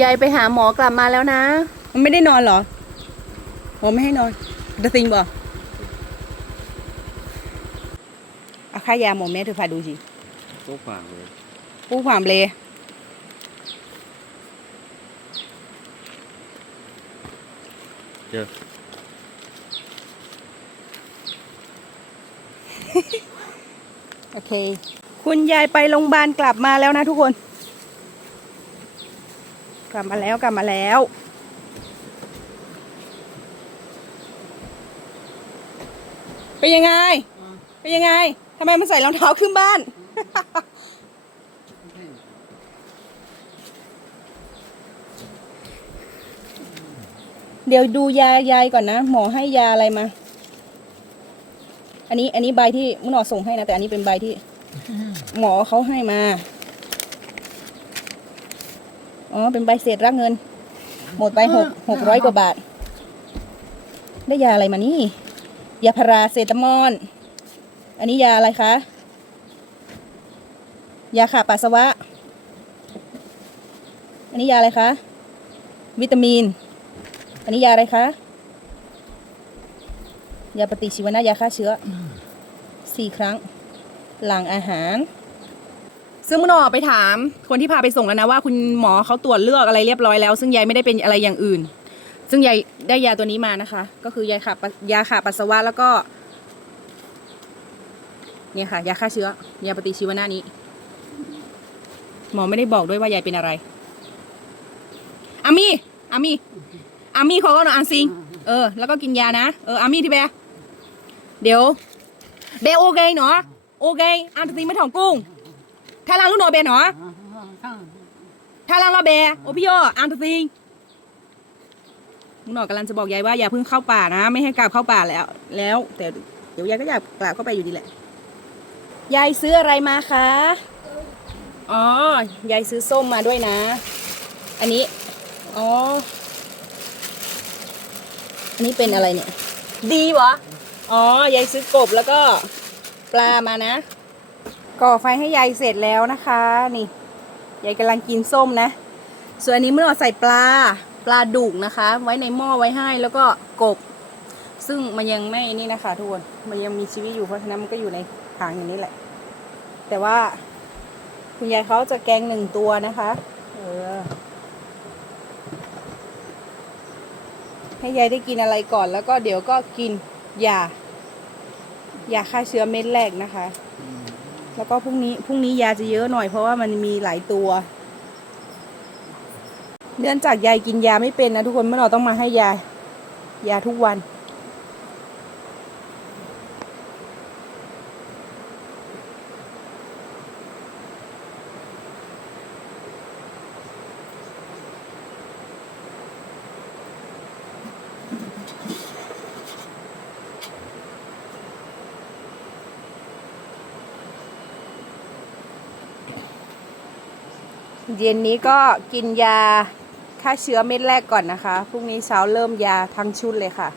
ยายไปหาหมอกลับมาแล้วนะ มันไม่ได้นอนเหรอหมอไม่ให้นอนจะซิงบ่เอาค่ายาหมอแม่เธอพาดูสิพวกฝั่งเลยผู้ความเลเจอโอเค คุณยายไปโรงพยาบาลกลับมาแล้วนะทุกคน กลับมาแล้วกลับมาแล้ว เป็นยังไง เป็นยังไงทำไมมันใส่รองเท้าขึ้นบ้าน เดี๋ยวดูยายายก่อนนะ หมอให้ยาอะไรมา อันนี้อันนี้ใบที่มุนอส่งให้นะ แต่อันนี้เป็นใบที่ หมอเขาให้มา อ๋อ เป็นใบเศษรากเงิน หมดไปหกหกร้อยกว่าบาท ได้ยาอะไรมานี่ ยาพาราเซตามอลอันนี้ยาอะไรคะ ยาขับปัสสาวะ อันนี้ยาอะไรคะ วิตามิน อันนี้ยาอะไรคะ ยาปฏิชีวนะยาฆ่าเชื้ออสี่ครั้ง หลังอาหาร ซึ่งมุนอไปถามคนที่พาไปส่งแล้วนะว่าคุณหมอเขาตรวจเลือกอะไรเรียบร้อยแล้ว ซึ่งยายไม่ได้เป็นอะไรอย่างอื่น ซึ่งยายได้ยาตัวนี้มานะคะ ก็คือยาขับยาขับปัสสาวะแล้วก็ เนี่ยค่ะ ยาฆ่าเชื้อยาปฏิชีวนะนี้ หมอไม่ได้บอกด้วยว่ายายเป็นอะไรอามี่อามี่อามี่เขาก็นอนอันซิง เออ แล้วก็กินยานะ เอออามี่ที่เบเดี๋ยวเบโอเคเนาะโอเคอันซิงไม่ถ่องกุ้ง ถ้าลังลูกหน่อยเบะเนาะถ้าลังเราเบะโอพี่โยอันซิงลุงหน่อยกำลังจะบอกยายว่าอย่าเพิ่งเข้าป่านะ ไม่ให้กลับเข้าป่าแล้ว แล้วแต่เดี๋ยวยายก็อยากกลับเข้าไปอยู่ดีแหละยายซื้ออะไรมาคะอ๋อยายซื้อส้มมาด้วยนะ อันนี้อ๋ออันนี้เป็นอะไรเนี่ย ดีวะอ๋อยายซื้อกบแล้วก็ปลามานะ ก่อไฟให้ยายเสร็จแล้วนะคะ นี่ยายกำลังกินส้มนะ ส่วนอันนี้เมื่อเราใส่ปลาปลาดุกนะคะ ไว้ในหม้อไว้ให้แล้วก็กบ ซึ่งมันยังไม่นี่นะคะทุกคนมันยังมีชีวิตอยู่เพราะฉะนั้นมันก็อยู่ในถังอย่างนี้แหละ แต่ว่า คุณยายเขาจะแกงหนึ่งตัวนะคะเออให้ยายได้กินอะไรก่อนแล้วก็เดี๋ยวก็กินยายาฆ่าเชื้อเม็ดแรกนะคะ แล้วก็พรุ่งนี้พรุ่งนี้ยาจะเยอะหน่อยเพราะว่ามันมีหลายตัว เนื่องจากยายกินยาไม่เป็นนะทุกคนเมื่อเราต้องมาให้ยายาทุกวัน เย็นนี้ก็กินยาฆ่าเชื้อเม็ดแรกก่อนนะคะ พรุ่งนี้เช้าเริ่มยาทั้งชุดเลยค่ะ